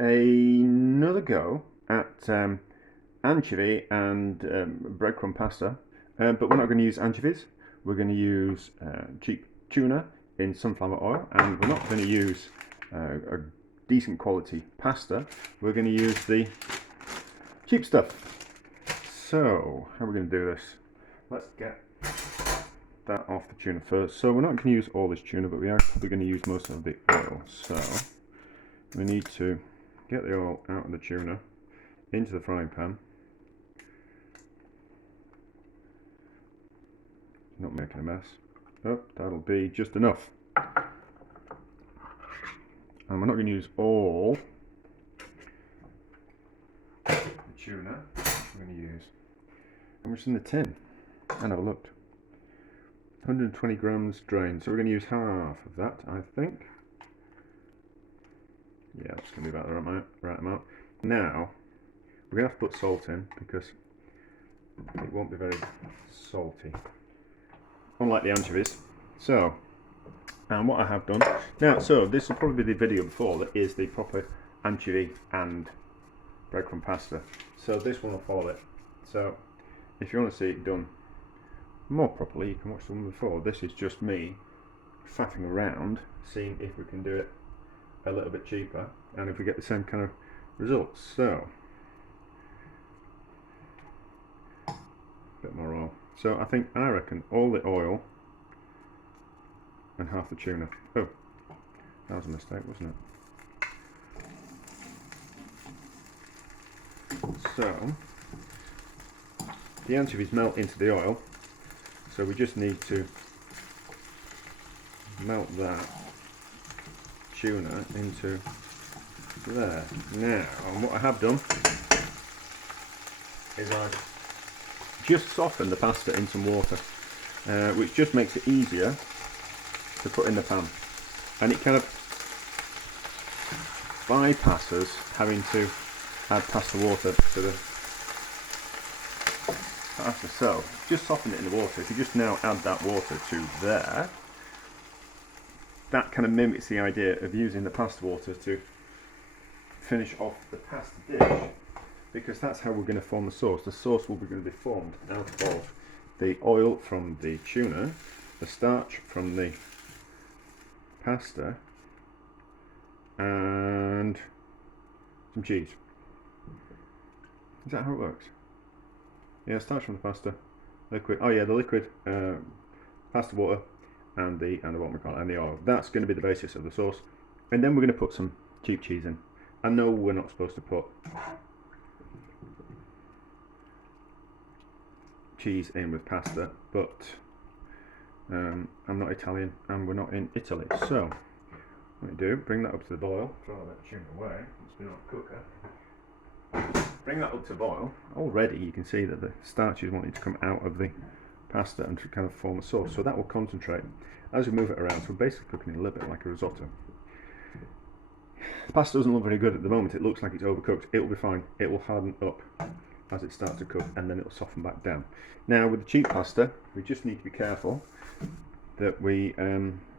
another go at anchovy and breadcrumb pasta, but we're not going to use anchovies. We're going to use cheap tuna in sunflower oil, and we're not going to use a decent quality pasta. We're going to use the cheap stuff. So how are we going to do this? Let's get that off the tuna first. So we're not going to use all this tuna, but we are probably going to use most of the oil. So we need to get the oil out of the tuna into the frying pan. Not making a mess. Oh, that'll be just enough. And we're not going to use all the tuna. We're going to use, how much is in the tin? I never looked. 120 grams drained. So we're going to use half of that, I think. Yeah, that's going to be about the right amount. Now, we're going to have to put salt in because it won't be very salty, unlike the anchovies. So, and what I have done now, so this will probably be the video before that is the proper anchovy and breadcrumb pasta. So this one will follow it. So if you want to see it done more properly, you can watch the one before. This is just me faffing around, seeing if we can do it a little bit cheaper and if we get the same kind of results. So a bit more oil. So I reckon all the oil and half the tuna. Oh, that was a mistake, wasn't it? So the anchovies melt into the oil, so we just need to melt that tuna into there. Now, and what I have done is I've just softened the pasta in some water, which just makes it easier to put in the pan, and it kind of bypasses having to add pasta water to the pasta. So just soften it in the water. If you just now add that water to there, that kind of mimics the idea of using the pasta water to finish off the pasta dish, because that's how we're going to form the sauce. The sauce will be going to be formed out of the oil from the tuna, the starch from the pasta, and some cheese. Is that how it works? Yeah, starch from the pasta, liquid. Oh yeah, the liquid, pasta water, and the what we call it, and the oil. That's going to be the basis of the sauce, and then we're going to put some cheap cheese in. I know we're not supposed to put cheese in with pasta, but I'm not Italian and we're not in Italy, so what we do, bring that up to the boil, throw that tuna away, it's been on a cooker, bring that up to boil. Already you can see that the starch is wanting to come out of the pasta and to kind of form a sauce, so that will concentrate as we move it around. So we're basically cooking it a little bit like a risotto. The pasta doesn't look very good at the moment, it looks like it's overcooked. It will be fine, it will harden up as it starts to cook, and then it will soften back down. Now with the cheap pasta, we just need to be careful that we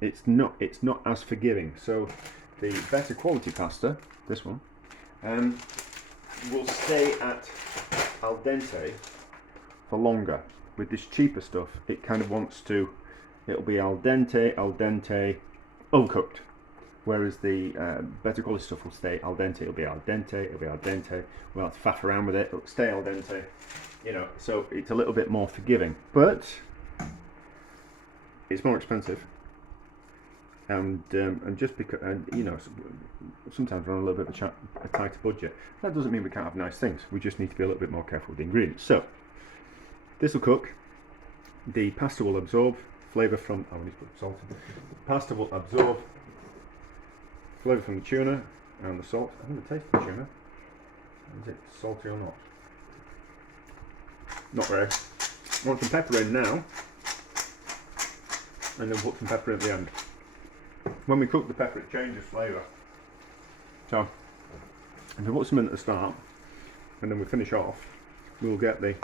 it's not as forgiving. So the better quality pasta, this one, will stay at al dente for longer. With this cheaper stuff, it kind of wants to, it'll be al dente, overcooked. Whereas the better quality stuff will stay al dente, it'll be al dente, it'll be al dente. We'll have to faff around with it, it'll stay al dente, you know, so it's a little bit more forgiving. But it's more expensive. And just because, and you know, sometimes we're on a little bit of a tighter budget. That doesn't mean we can't have nice things. We just need to be a little bit more careful with the ingredients. So this will cook. The pasta will absorb flavour from. Oh, we need to put salt in. The pasta will absorb flavour from the tuna and the salt. I think the taste of the tuna. Is it salty or not? Not very. I want some pepper in now, and then put some pepper at the end. When we cook the pepper, it changes flavour. So, if we put some in at the start, and then we finish off, we'll get the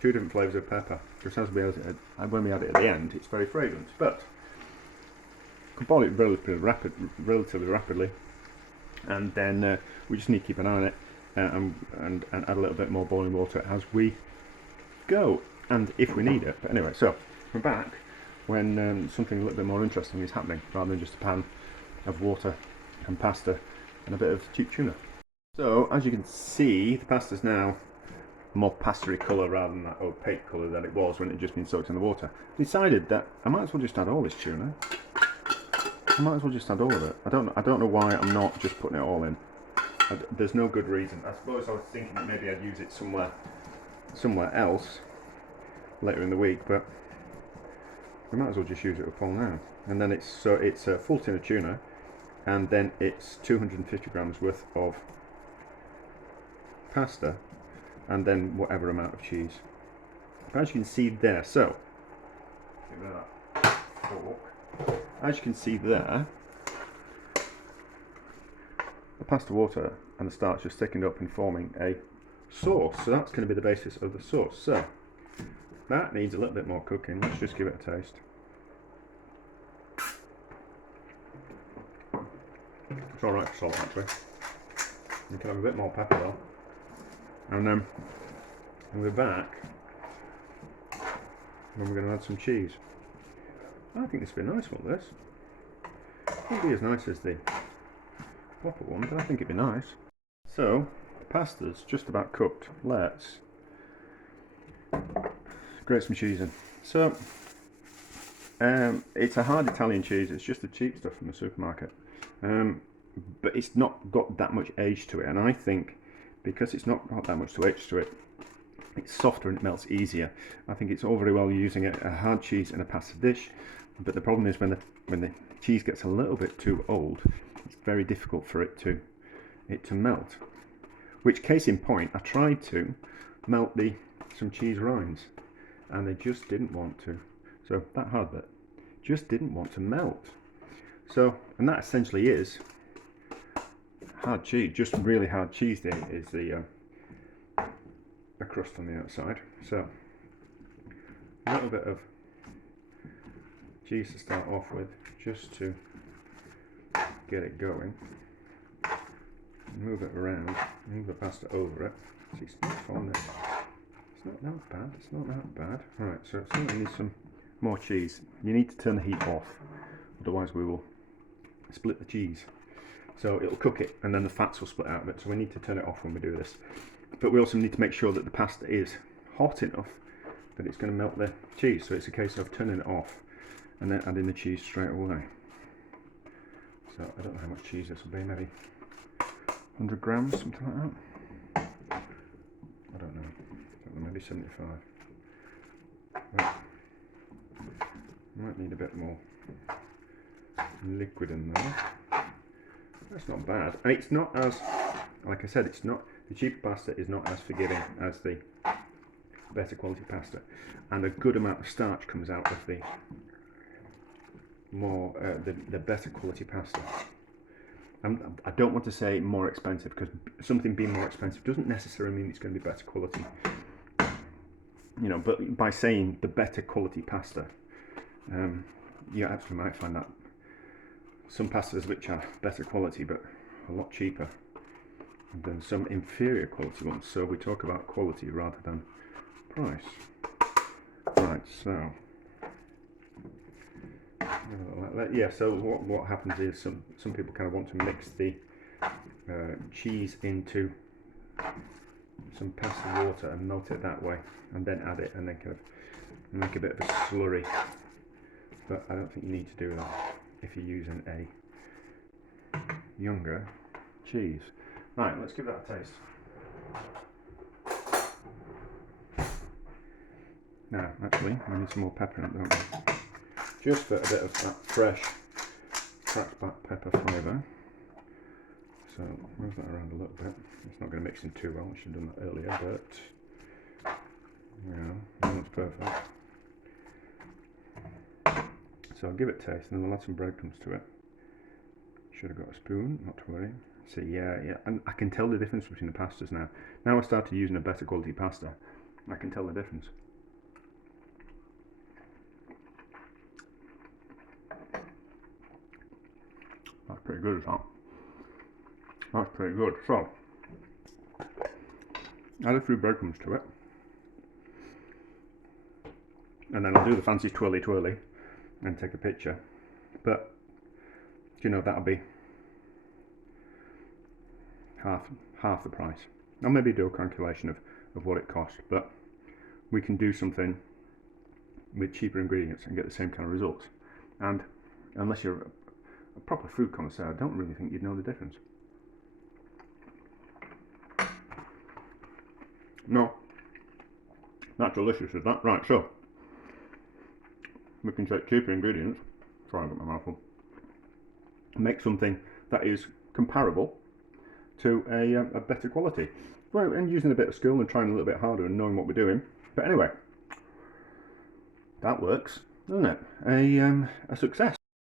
two different flavours of pepper. Just as when we add it at the end, it's very fragrant. But you can boil it relatively rapidly, and then we just need to keep an eye on it and add a little bit more boiling water as we go, and if we need it. But anyway, so we're back when something a little bit more interesting is happening, rather than just a pan of water and pasta and a bit of cheap tuna. So as you can see, the pasta's now a more pasta-y colour rather than that opaque colour that it was when it had just been soaked in the water. I decided that I might as well just add all this tuna. I might as well just add all of it. I don't know why I'm not just putting it all in. There's no good reason. I suppose I was thinking that maybe I'd use it somewhere else later in the week, but we might as well just use it up all now. And then it's a full tin of tuna, and then it's 250 grams worth of pasta, and then whatever amount of cheese. But as you can see there, so get rid of that fork. As you can see there, the pasta water and the starch is thickened up and forming a sauce. So that's going to be the basis of the sauce. So that needs a little bit more cooking. Let's just give it a taste. It's alright for salt, actually. You can have a bit more pepper though. And then we're back and we're going to add some cheese. I think this would be a nice one, this. It won't be as nice as the proper one, but I think it'd be nice. So, the pasta's just about cooked. Let's grate some cheese in. So, it's a hard Italian cheese. It's just the cheap stuff from the supermarket. But it's not got that much age to it, and I think because it's not got that much age to it, it's softer and it melts easier. I think it's all very well using a hard cheese in a pasta dish, but the problem is when the cheese gets a little bit too old, it's very difficult for it to melt. Which, case in point, I tried to melt some cheese rinds, and they just didn't want to. So that hard bit just didn't want to melt. So, and that essentially is hard cheese, just really hard cheese. There is the crust on the outside. So a little bit of cheese to start off with, just to get it going. Move it around, move the pasta over it. See, it's not on there. It's not that bad. It's not that bad. Right, so it certainly needs some more cheese. You need to turn the heat off, otherwise we will split the cheese. So it'll cook it, and then the fats will split out of it. So we need to turn it off when we do this. But we also need to make sure that the pasta is hot enough that it's going to melt the cheese. So it's a case of turning it off and then adding the cheese straight away. So I don't know how much cheese this will be, maybe 100 grams, something like that. I don't know, maybe 75. Right. Might need a bit more liquid in there. That's not bad. And it's not as, like I said, it's not, the cheaper pasta is not as forgiving as the better quality pasta, and a good amount of starch comes out of the more the better quality pasta. I don't want to say more expensive, because something being more expensive doesn't necessarily mean it's going to be better quality. You know, but by saying the better quality pasta, you actually might find that some pastas which are better quality but a lot cheaper than some inferior quality ones. So we talk about quality rather than price. Right, so yeah, so what happens is some people kind of want to mix the cheese into some pasta water and melt it that way, and then add it, and then kind of make a bit of a slurry. But I don't think you need to do that if you're using a younger cheese. Right, let's give that a taste. Now, actually, we need some more pepper in it, don't we? Just for a bit of that fresh cracked black pepper flavour. So, move that around a little bit. It's not going to mix in too well, I should have done that earlier, but yeah, that's perfect. So I'll give it a taste, and then we'll add some breadcrumbs to it. Should have got a spoon, not to worry. So yeah, and I can tell the difference between the pastas now. Now I started using a better quality pasta, I can tell the difference. That's pretty good as that. That's pretty good. So, add a few breadcrumbs to it. And then I'll do the fancy twirly and take a picture. But, you know, that'll be half the price. I'll maybe do a calculation of what it costs, but we can do something with cheaper ingredients and get the same kind of results. And unless you're a proper food connoisseur, I don't really think you'd know the difference. No, that's delicious, is that? Right, so we can take cheaper ingredients, sorry I got my mouth full, and make something that is comparable to a better quality. Well, and using a bit of skill and trying a little bit harder and knowing what we're doing. But anyway, that works, doesn't it? A success.